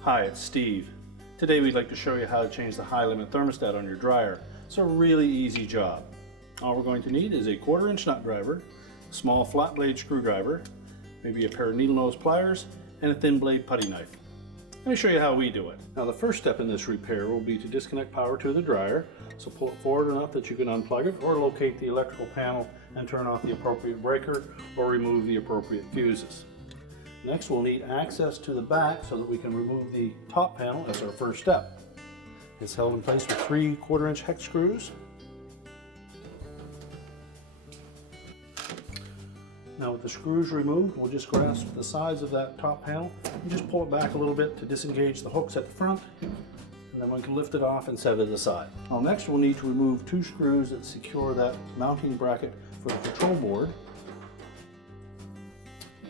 Hi, it's Steve. Today we'd like to show you how to change the high limit thermostat on your dryer. It's a really easy job. All we're going to need is a 1/4" nut driver, a small flat blade screwdriver, maybe a pair of needle nose pliers, and a thin blade putty knife. Let me show you how we do it. Now the first step in this repair will be to disconnect power to the dryer. So pull it forward enough that you can unplug it or locate the electrical panel and turn off the appropriate breaker or remove the appropriate fuses. Next, we'll need access to the back so that we can remove the top panel as our first step. It's held in place with 3/4" hex screws. Now with the screws removed, we'll just grasp the sides of that top panel and just pull it back a little bit to disengage the hooks at the front, and then we can lift it off and set it aside. Now next we'll need to remove 2 screws that secure that mounting bracket for the control board.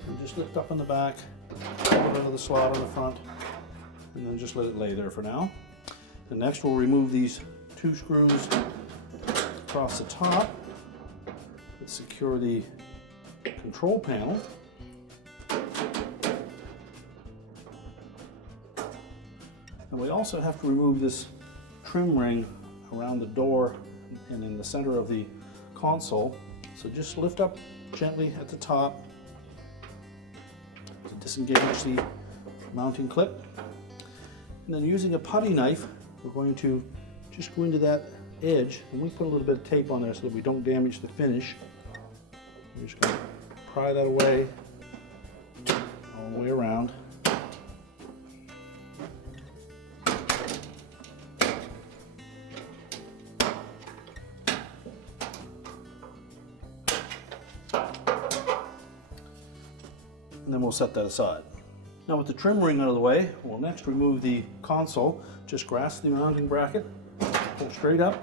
And just lift up in the back, pull it into the slot on the front, and then just let it lay there for now. And next we'll remove these 2 screws across the top that secure the control panel. And we also have to remove this trim ring around the door and in the center of the console. So just lift up gently at the top to disengage the mounting clip. And then using a putty knife, we're going to just go into that edge, and we put a little bit of tape on there so that we don't damage the finish. We're just going to pry that away all the way around. And then we'll set that aside. Now with the trim ring out of the way, we'll next remove the console. Just grasp the mounting bracket, pull straight up,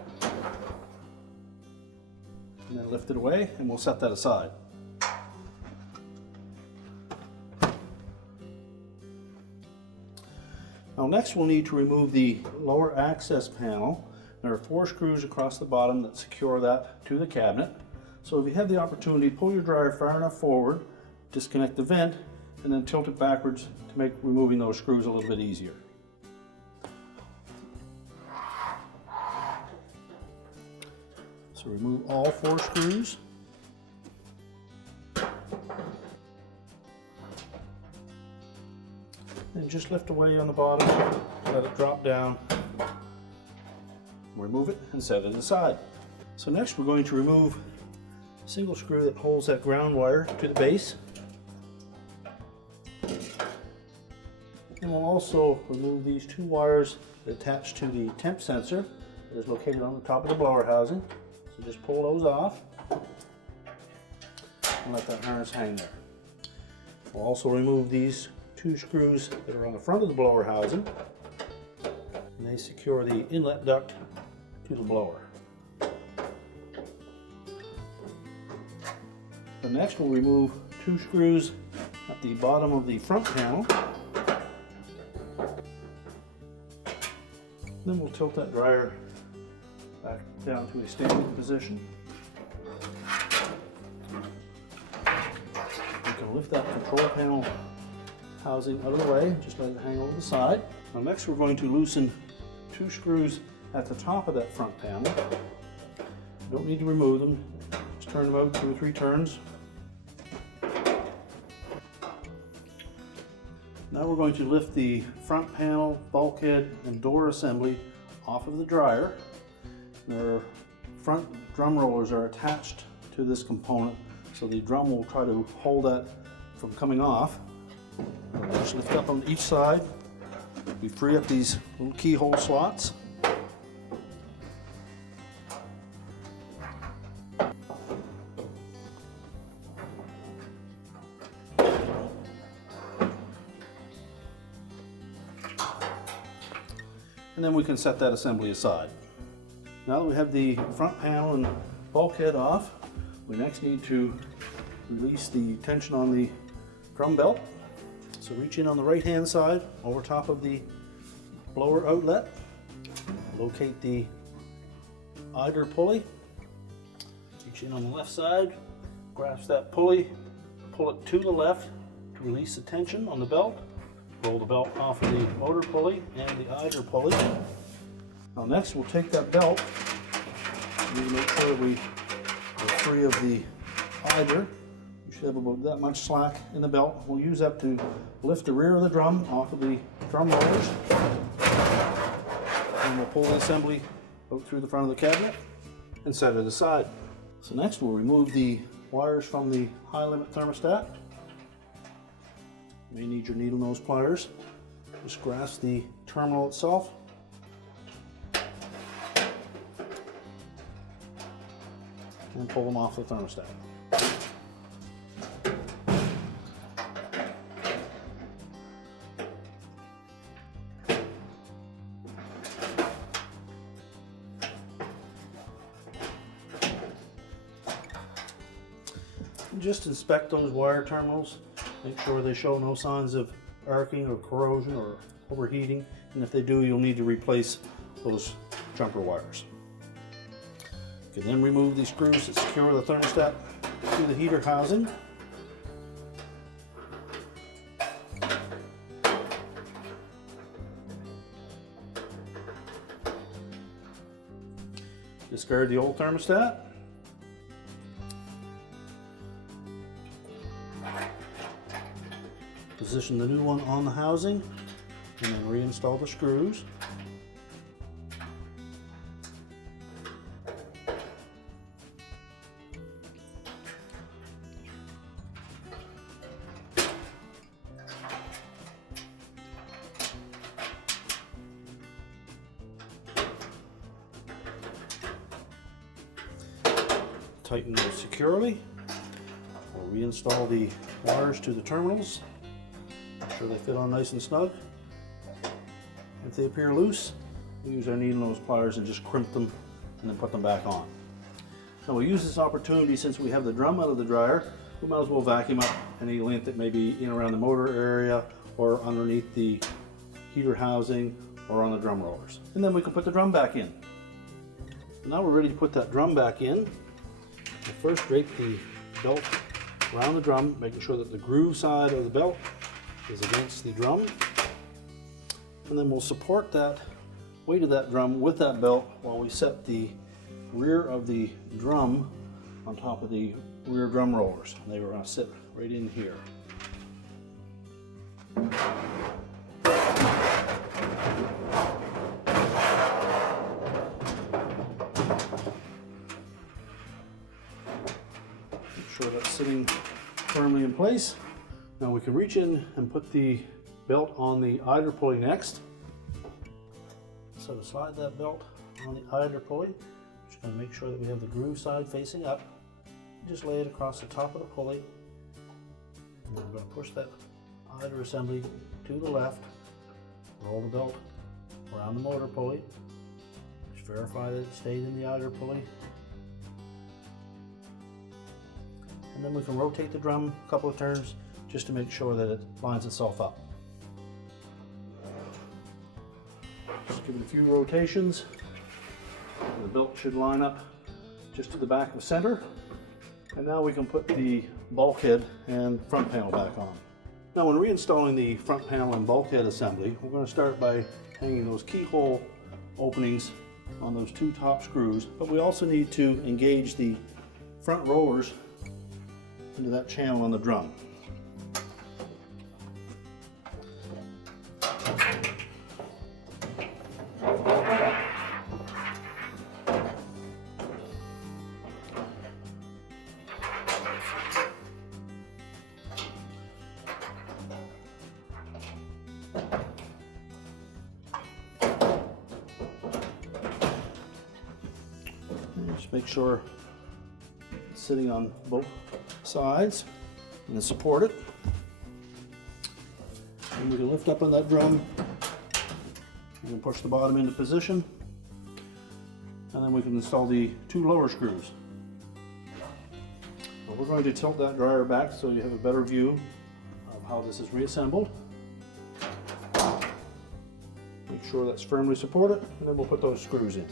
and then lift it away, and we'll set that aside. Now next we'll need to remove the lower access panel. There are 4 screws across the bottom that secure that to the cabinet. So if you have the opportunity, pull your dryer far enough forward, disconnect the vent, and then tilt it backwards to make removing those screws a little bit easier. So remove all 4 screws. And just lift away on the bottom, let it drop down, remove it and set it aside. So next we're going to remove a single screw that holds that ground wire to the base. And we'll also remove these 2 wires that attach to the temp sensor that is located on the top of the blower housing. So just pull those off and let that harness hang there. We'll also remove these 2 screws that are on the front of the blower housing, and they secure the inlet duct to the blower. The next we'll remove 2 screws at the bottom of the front panel. Then we'll tilt that dryer back down to a standing position. You can lift that control panel housing out of the way, just let it hang over the side. Now next we're going to loosen 2 screws at the top of that front panel. You don't need to remove them, just turn them out 2 or 3 turns. Now we're going to lift the front panel, bulkhead, and door assembly off of the dryer. Their front drum rollers are attached to this component, so the drum will try to hold that from coming off. Just lift up on each side. We free up these little keyhole slots. And then we can set that assembly aside. Now that we have the front panel and bulkhead off, we next need to release the tension on the drum belt. So reach in on the right hand side over top of the blower outlet, locate the idler pulley, reach in on the left side, grasp that pulley, pull it to the left to release the tension on the belt. Roll the belt off of the motor pulley and the idler pulley. Now next we'll take that belt. We need to make sure that we are free of the idler. You should have about that much slack in the belt. We'll use that to lift the rear of the drum off of the drum rollers. And we'll pull the assembly out through the front of the cabinet and set it aside. So next we'll remove the wires from the high limit thermostat. You may need your needle nose pliers. Just grasp the terminal itself. And pull them off the thermostat. And just inspect those wire terminals. Make sure they show no signs of arcing or corrosion or overheating, and if they do, you'll need to replace those jumper wires. You can then remove these screws that secure the thermostat to the heater housing. Discard the old thermostat. Position the new one on the housing and then reinstall the screws. Tighten those securely. We'll reinstall the wires to the terminals. Make sure they fit on nice and snug. If they appear loose, we use our needle nose pliers and just crimp them and then put them back on. Now we'll use this opportunity, since we have the drum out of the dryer, we might as well vacuum up any lint that may be in around the motor area or underneath the heater housing or on the drum rollers. And then we can put the drum back in. So now we're ready to put that drum back in. We'll first drape the belt around the drum, making sure that the groove side of the belt is against the drum. And then we'll support that weight of that drum with that belt while we set the rear of the drum on top of the rear drum rollers. They were going to sit right in here. Make sure that's sitting firmly in place. Now we can reach in and put the belt on the idler pulley next. So to slide that belt on the idler pulley, just going to make sure that we have the groove side facing up. Just lay it across the top of the pulley. And we're going to push that idler assembly to the left. Roll the belt around the motor pulley. Just verify that it stayed in the idler pulley. And then we can rotate the drum a couple of turns just to make sure that it lines itself up. Just give it a few rotations. The belt should line up just to the back of center. And now we can put the bulkhead and front panel back on. Now when reinstalling the front panel and bulkhead assembly, we're going to start by hanging those keyhole openings on those two top screws, but we also need to engage the front rollers into that channel on the drum. Just make sure it's sitting on both sides and then support it. And we can lift up on that drum and then push the bottom into position. And then we can install the two lower screws. Well, we're going to tilt that dryer back so you have a better view of how this is reassembled. Make sure that's firmly supported, and then we'll put those screws in.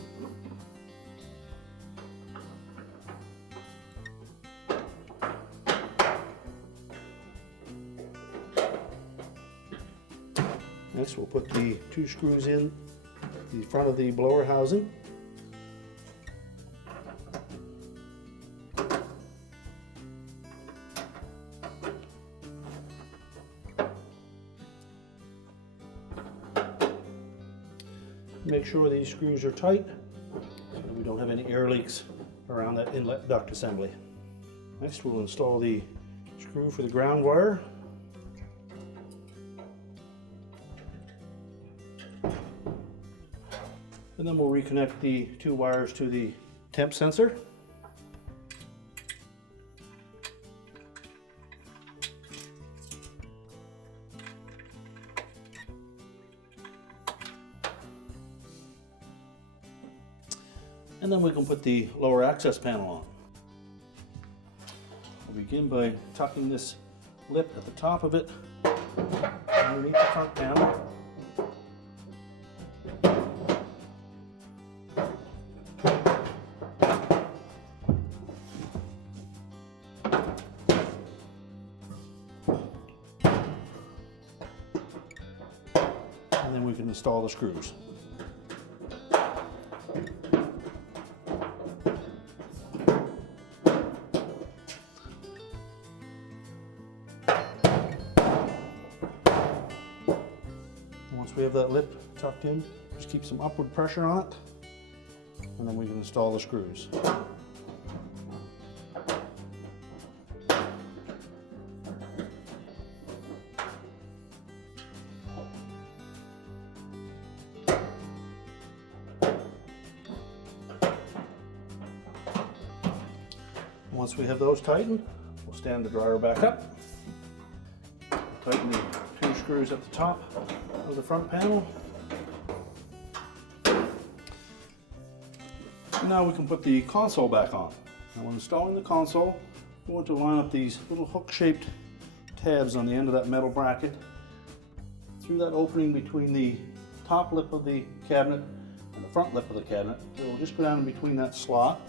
Next we'll put the 2 screws in the front of the blower housing. Make sure these screws are tight so that we don't have any air leaks around that inlet duct assembly. Next we'll install the screw for the ground wire. And then we'll reconnect the 2 wires to the temp sensor. And then we can put the lower access panel on. We'll begin by tucking this lip at the top of it underneath the front panel. And then we can install the screws. Once we have that lip tucked in, just keep some upward pressure on it, and then we can install the screws. Once we have those tightened, we'll stand the dryer back up. Tighten the 2 screws at the top of the front panel. And now we can put the console back on. Now when installing the console, we want to line up these little hook-shaped tabs on the end of that metal bracket through that opening between the top lip of the cabinet and the front lip of the cabinet. So we'll just go down in between that slot.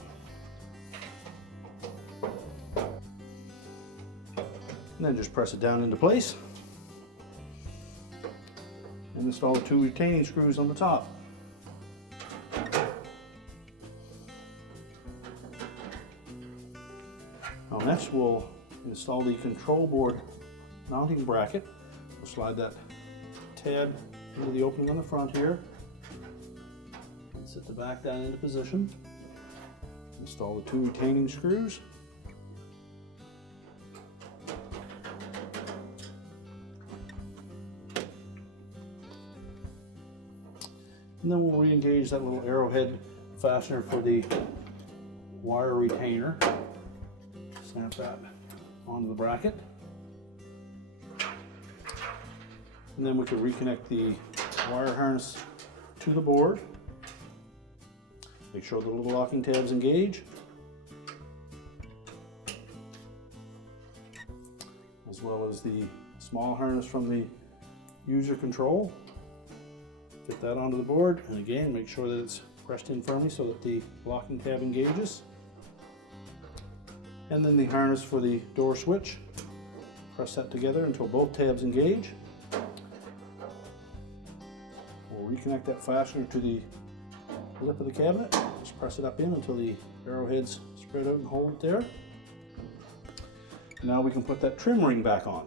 And then just press it down into place. And install the 2 retaining screws on the top. Now next we'll install the control board mounting bracket. We'll slide that tab into the opening on the front here. And set the back down into position. Install the 2 retaining screws. And then we'll re-engage that little arrowhead fastener for the wire retainer. Snap that onto the bracket. And then we can reconnect the wire harness to the board. Make sure the little locking tabs engage. As well as the small harness from the user control. Fit that onto the board, and again make sure that it's pressed in firmly so that the locking tab engages. And then the harness for the door switch. Press that together until both tabs engage. We'll reconnect that fastener to the lip of the cabinet. Just press it up in until the arrowheads spread out and hold it there. Now we can put that trim ring back on.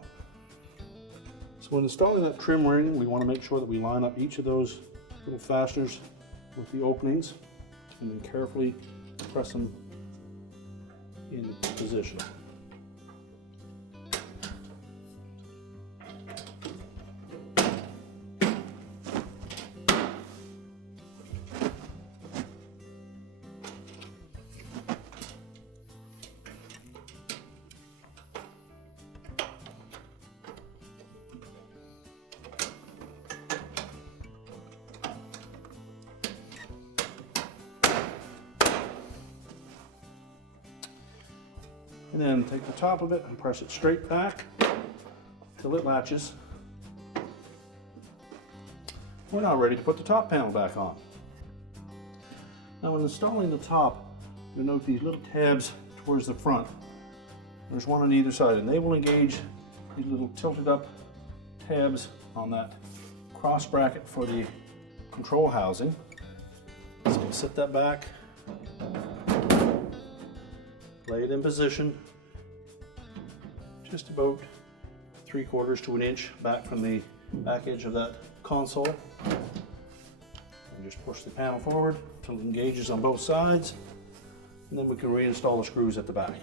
So when installing that trim ring, we want to make sure that we line up each of those little fasteners with the openings and then carefully press them into position. And then take the top of it and press it straight back till it latches. We're now ready to put the top panel back on. Now when installing the top, you'll note these little tabs towards the front. There's one on either side, and they will engage these little tilted up tabs on that cross bracket for the control housing. So we'll set that back, lay it in position, just about 3/4 to an inch back from the back edge of that console. And just push the panel forward until it engages on both sides, and then we can reinstall the screws at the back.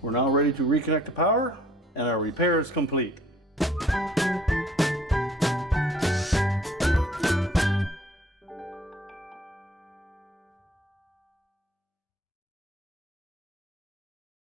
We're now ready to reconnect the power, and our repair is complete.